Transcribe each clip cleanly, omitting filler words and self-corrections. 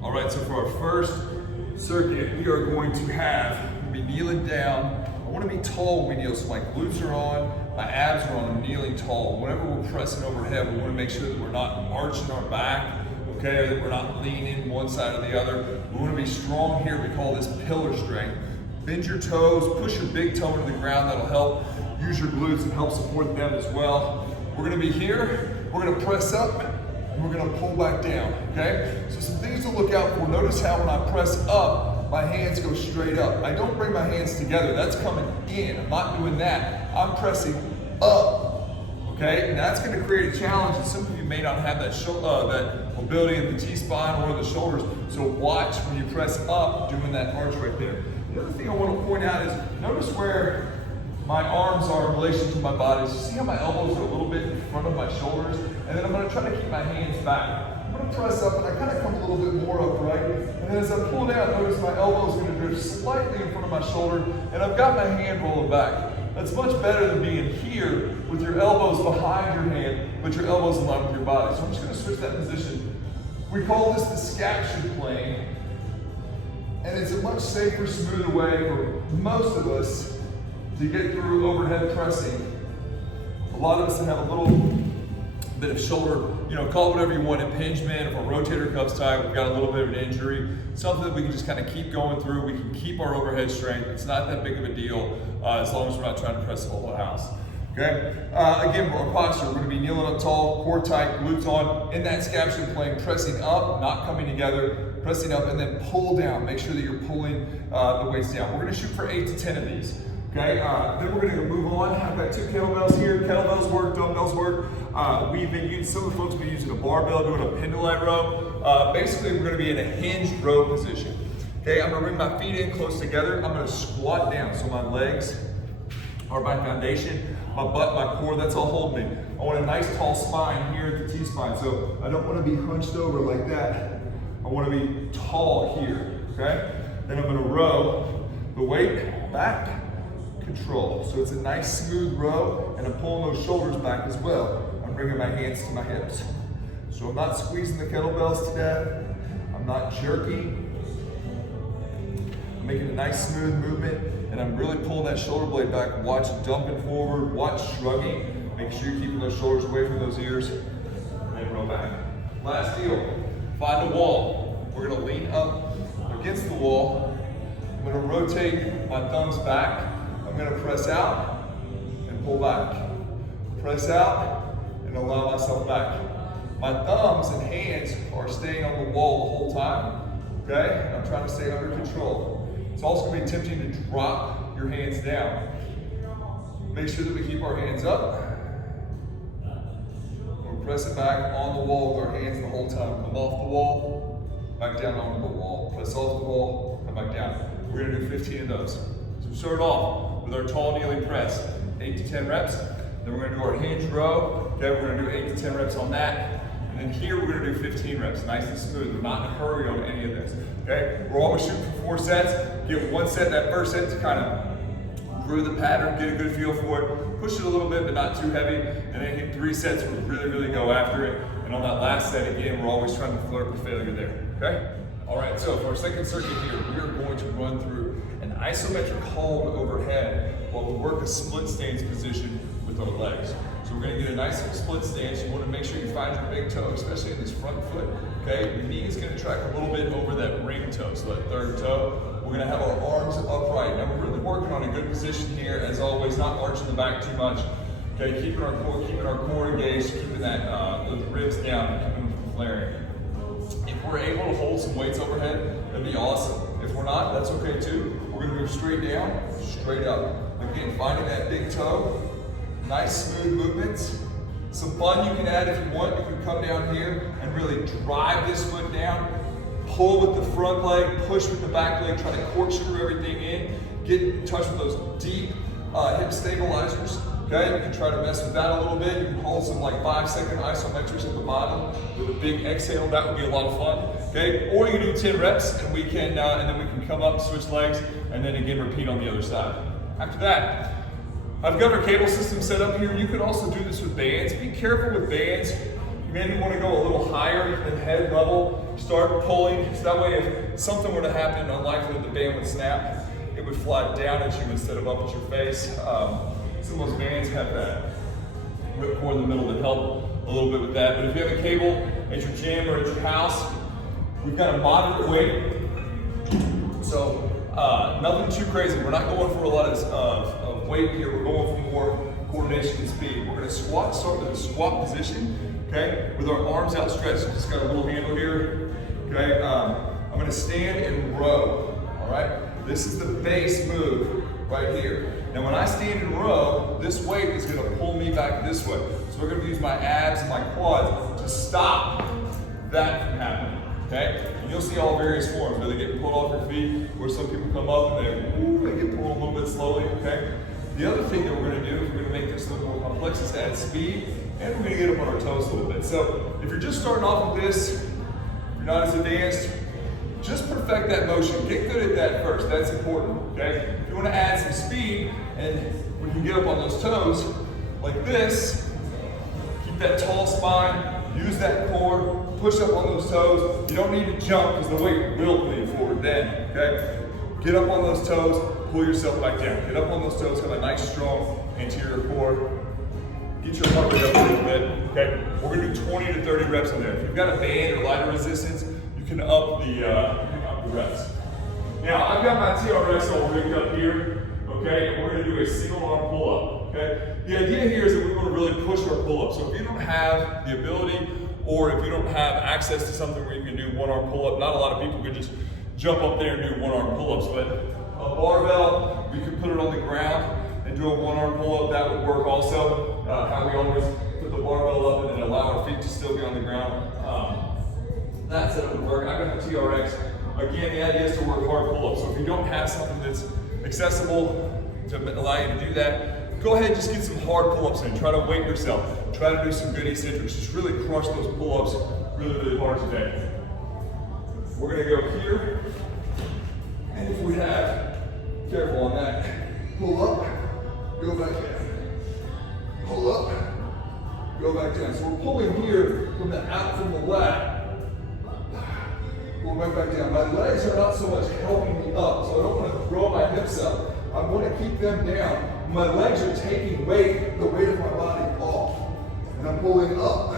All right, so for our first circuit, we are going to be kneeling down. I want to be tall when we kneel, so my glutes are on, my abs are on, I'm kneeling tall. Whenever we're pressing overhead, we want to make sure that we're not arching our back, okay, or that we're not leaning one side or the other. We want to be strong here. We call this pillar strength. Bend your toes, push your big toe into the ground. That'll help. Use your glutes and help support them as well. We're going to be here. We're going to press up. We're going to pull back down, okay? So some things to look out for. Notice how when I press up, my hands go straight up. I don't bring my hands together. That's coming in. I'm not doing that. I'm pressing up, okay? And that's going to create a challenge, and some of you may not have that mobility in the T-spine or the shoulders. So watch when you press up, doing that arch right there. The other thing I want to point out is, notice where my arms are in relation to my body. So see how my elbows are a little bit in front of my shoulders? And then I'm going to try to keep my hands back. I'm going to press up and I kind of come a little bit more upright. And then as I pull down, notice my elbow is going to drift slightly in front of my shoulder, and I've got my hand rolling back. That's much better than being here with your elbows behind your hand, but your elbows in line with your body. So I'm just going to switch that position. We call this the scapula plane, and it's a much safer, smoother way for most of us to get through overhead pressing. A lot of us that have a little bit of shoulder, call it whatever you want, impingement, if our rotator cuff's tight, we've got a little bit of an injury, something that we can just kind of keep going through. We can keep our overhead strength. It's not that big of a deal as long as we're not trying to press the whole house. Okay? Again, our posture, we're going to be kneeling up tall, core tight, glutes on, in that scapula plane, pressing up, not coming together, pressing up, and then pull down. Make sure that you're pulling the weights down. We're going to shoot for 8 to 10 of these. Okay, then we're going to move on. I've got 2 kettlebells here. Kettlebells work, dumbbells work. We've been using, some of the folks have been using a barbell, doing a pendulite row. Basically, we're going to be in a hinged row position. Okay, I'm going to bring my feet in close together. I'm going to squat down. So my legs are my foundation, my butt, my core, that's all holding me. I want a nice tall spine here at the T-spine. So I don't want to be hunched over like that. I want to be tall here, okay? Then I'm going to row the weight back, control. So it's a nice smooth row, and I'm pulling those shoulders back as well. I'm bringing my hands to my hips. So I'm not squeezing the kettlebells to death. I'm not jerking. I'm making a nice smooth movement, and I'm really pulling that shoulder blade back. Watch dumping forward, watch shrugging. Make sure you're keeping those shoulders away from those ears, and then row back. Last deal, find a wall. We're gonna lean up against the wall. I'm gonna rotate my thumbs back. I'm going to press out and pull back. Press out and allow myself back. My thumbs and hands are staying on the wall the whole time. Okay? I'm trying to stay under control. It's also going to be tempting to drop your hands down. Make sure that we keep our hands up. We're pressing back on the wall with our hands the whole time. Come off the wall, back down onto the wall. Press off the wall, come back down. We're going to do 15 of those. So start off with our tall kneeling press, 8 to 10 reps. Then we're going to do our hinge row. Okay, we're going to do 8 to 10 reps on that. And then here we're going to do 15 reps, nice and smooth. We're not in a hurry on any of this. Okay, we're always shooting for 4 sets. Give 1 set, that first set, to kind of groove the pattern, get a good feel for it. Push it a little bit, but not too heavy. And then hit 3 sets where we really go after it. And on that last set, again, we're always trying to flirt with failure there. Okay? All right, so for our second circuit here, we are going to run through an isometric hold overhead while we work a split stance position with our legs. So we're going to get a nice split stance. You want to make sure you find your big toe, especially in this front foot. Okay, your knee is going to track a little bit over that ring toe, so that third toe. We're going to have our arms upright. Now we're really working on a good position here, as always, not arching the back too much. Okay, keeping our core engaged, keeping that those ribs down, keeping them from flaring. If we're able to hold some weights overhead, that'd be awesome. If we're not, that's okay too. We're going to move straight down, straight up. Again, finding that big toe. Nice smooth movements. Some fun you can add if you want. You can come down here and really drive this foot down. Pull with the front leg, push with the back leg, try to corkscrew everything in. Get in touch with those deep hip stabilizers. Okay, you can try to mess with that a little bit. You can hold some like 5-second isometrics at the bottom with a big exhale. That would be a lot of fun. Okay, or you can do 10 reps, and we can, and then we can come up, switch legs, and then again repeat on the other side. After that, I've got our cable system set up here. You can also do this with bands. Be careful with bands. You maybe want to go a little higher than head level. Start pulling, so that way if something were to happen, unlikely that the band would snap, it would fly down at you instead of up at your face. Some of those bands have that ripcord in the middle to help a little bit with that. But if you have a cable at your gym or at your house, we've got a moderate weight. So nothing too crazy. We're not going for a lot of weight here. We're going for more coordination and speed. We're going to squat, start with a squat position, okay, with our arms outstretched. So just got a little handle here, okay. I'm going to stand and row, all right. This is the base move right here. Now when I stand and row, this weight is going to pull me back this way. So we're going to use my abs and my quads to stop that from happening, okay? And you'll see all various forms, where they get pulled off your feet, where some people come up and they get pulled a little bit slowly, okay? The other thing that we're going to do is we're going to make this a little more complex, is add speed, and we're going to get up on our toes a little bit. So if you're just starting off with this, you're not as advanced, just perfect that motion. Get good at that first. That's important, okay? If you want to add some speed, and when you get up on those toes, like this, keep that tall spine, use that core, push up on those toes. You don't need to jump because the weight will pull you forward then, okay? Get up on those toes, pull yourself back down. Get up on those toes, have a nice, strong anterior core. Get your heart rate up a little bit, okay? We're gonna do 20 to 30 reps on there. If you've got a band or lighter resistance, you can up the reps. Now, I've got my TRX all rigged up here, okay? And we're gonna do a single arm pull-up, okay? The idea here is that we wanna really push our pull-up. So if you don't have the ability, or if you don't have access to something where you can do one arm pull-up, not a lot of people can just jump up there and do one arm pull-ups, but a barbell, we could put it on the ground and do a one arm pull-up. That would work also. How we always put the barbell up and then allow our feet to still be on the ground. That setup would work. I've got the TRX. Again, the idea is to work hard pull-ups. So if you don't have something that's accessible to allow you to do that, go ahead and just get some hard pull-ups in. Try to weight yourself. Try to do some good eccentrics. Just really crush those pull-ups really, really hard today. We're gonna go here. And if we have, careful on that, pull up, go back down. Pull up, go back down. So we're pulling here from the left. Pull right back down. My legs are not so much helping me up, so I don't want to throw my hips up. I want to keep them down. My legs are taking the weight of my body off. And I'm pulling up,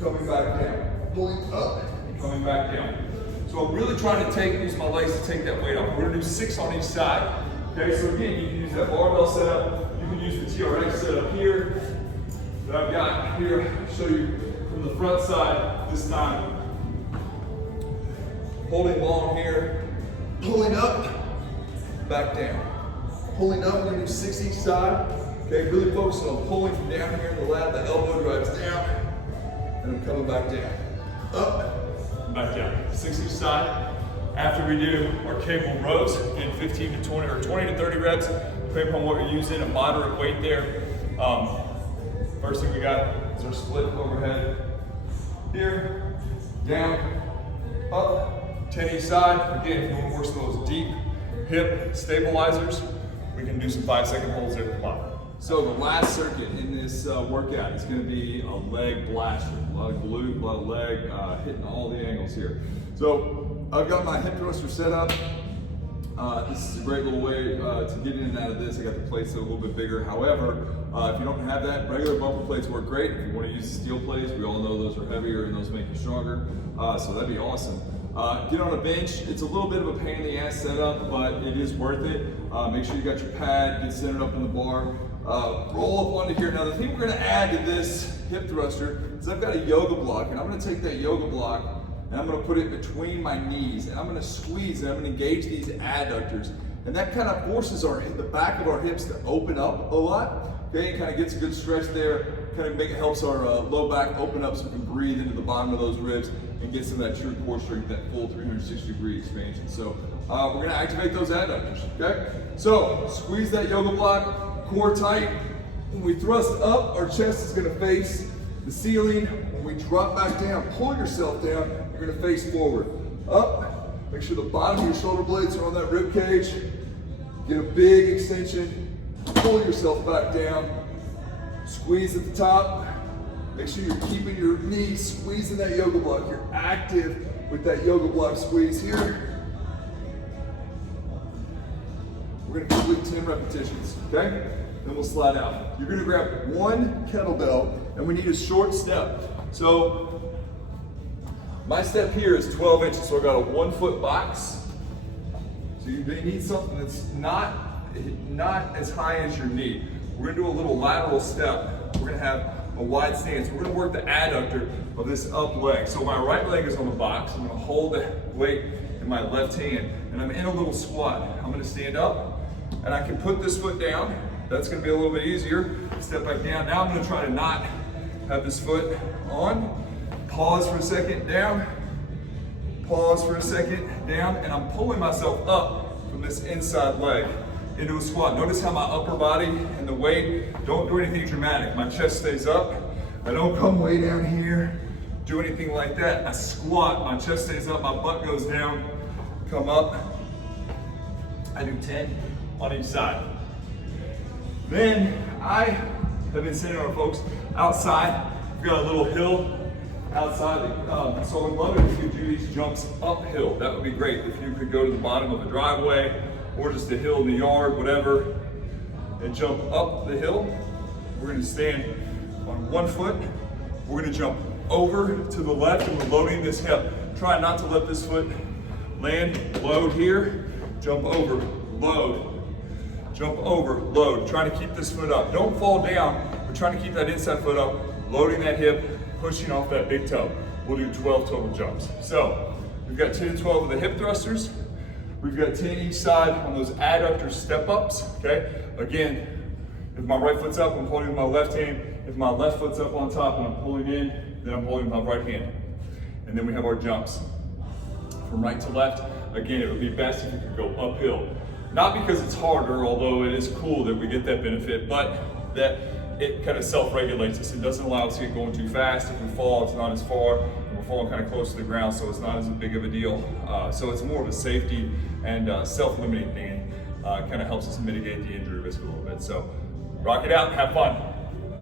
coming back down. Pulling up, coming back down. So I'm really trying to use my legs to take that weight off. We're gonna do 6 on each side. Okay, so again, you can use that barbell setup. You can use the TRX setup here that I've got here. I'll show you from the front side this time. Holding long here, pulling up, back down. Pulling up, we're gonna do 6 each side. Okay, really focusing on pulling from down here in the lat, the elbow drives down, and I'm coming back down. Up, back down. 6 each side. After we do our cable rows in 15 to 20 or 20 to 30 reps, depending upon what you're using, a moderate weight there. First thing we got is our split overhead. Here, down, up, 10 each side. Again, if you want to work some of those deep hip stabilizers, we can do some 5-second holds there. Come on. So the last circuit in this workout is going to be a leg blaster. A lot of glute, a lot of leg, hitting all the angles here. So I've got my hip thruster set up. This is a great little way to get in and out of this. I got the plates that are a little bit bigger. However, if you don't have that, regular bumper plates work great. If you want to use the steel plates, we all know those are heavier and those make you stronger. So that'd be awesome. Get on a bench. It's a little bit of a pain in the ass setup, but it is worth it. Make sure you got your pad, get centered up in the bar. Roll up onto here. Now the thing we're going to add to this hip thruster is I've got a yoga block, and I'm going to take that yoga block and I'm going to put it between my knees, and I'm going to squeeze and I'm going to engage these adductors, and that kind of forces the back of our hips to open up a lot. Okay, it kind of gets a good stretch there. Kind of helps our low back open up so we can breathe into the bottom of those ribs and get some of that true core strength, that full 360-degree expansion. So we're going to activate those adductors. Okay, so squeeze that yoga block, core tight. When we thrust up, our chest is going to face the ceiling. When we drop back down, pull yourself down. You're going to face forward. Up. Make sure the bottom of your shoulder blades are on that rib cage. Get a big extension. Pull yourself back down. Squeeze at the top. Make sure you're keeping your knees squeezing that yoga block. You're active with that yoga block squeeze here. We're gonna complete 10 repetitions, okay? Then we'll slide out. You're gonna grab one kettlebell and we need a short step. So my step here is 12 inches, so I got a 1 foot box. So you need something that's not as high as your knee. We're gonna do a little lateral step. We're gonna have a wide stance. We're gonna work the adductor of this up leg. So my right leg is on the box. I'm gonna hold the weight in my left hand and I'm in a little squat. I'm gonna stand up and I can put this foot down. That's gonna be a little bit easier. Step back down. Now I'm gonna try to not have this foot on. Pause for a second, down. Pause for a second, down. And I'm pulling myself up from this inside leg into a squat. Notice how my upper body and the weight, don't do anything dramatic. My chest stays up. I don't come way down here, do anything like that. I squat, my chest stays up, my butt goes down, come up. I do 10 on each side. Then I have been sitting on folks outside. We've got a little hill outside. So I would love it if you could do these jumps uphill. That would be great. If you could go to the bottom of the driveway or just a hill in the yard, whatever, and jump up the hill. We're gonna stand on 1 foot. We're gonna jump over to the left and we're loading this hip. Try not to let this foot land. Load here, jump over, load. Jump over, load. Trying to keep this foot up. Don't fall down. We're trying to keep that inside foot up, loading that hip, pushing off that big toe. We'll do 12 total jumps. So we've got 10 to 12 of the hip thrusters. We've got 10 each side on those adductor step ups, okay? Again, if my right foot's up, I'm holding with my left hand. If my left foot's up on top and I'm pulling in, then I'm holding my right hand. And then we have our jumps. From right to left, again, it would be best if you could go uphill. Not because it's harder, although it is cool that we get that benefit, but that it kind of self-regulates us. It doesn't allow us to get going too fast. If we fall, it's not as far, and we're falling kind of close to the ground, so it's not as big of a deal. So it's more of a safety and self-limiting thing. Kind of helps us mitigate the injury risk a little bit. So rock it out and have fun.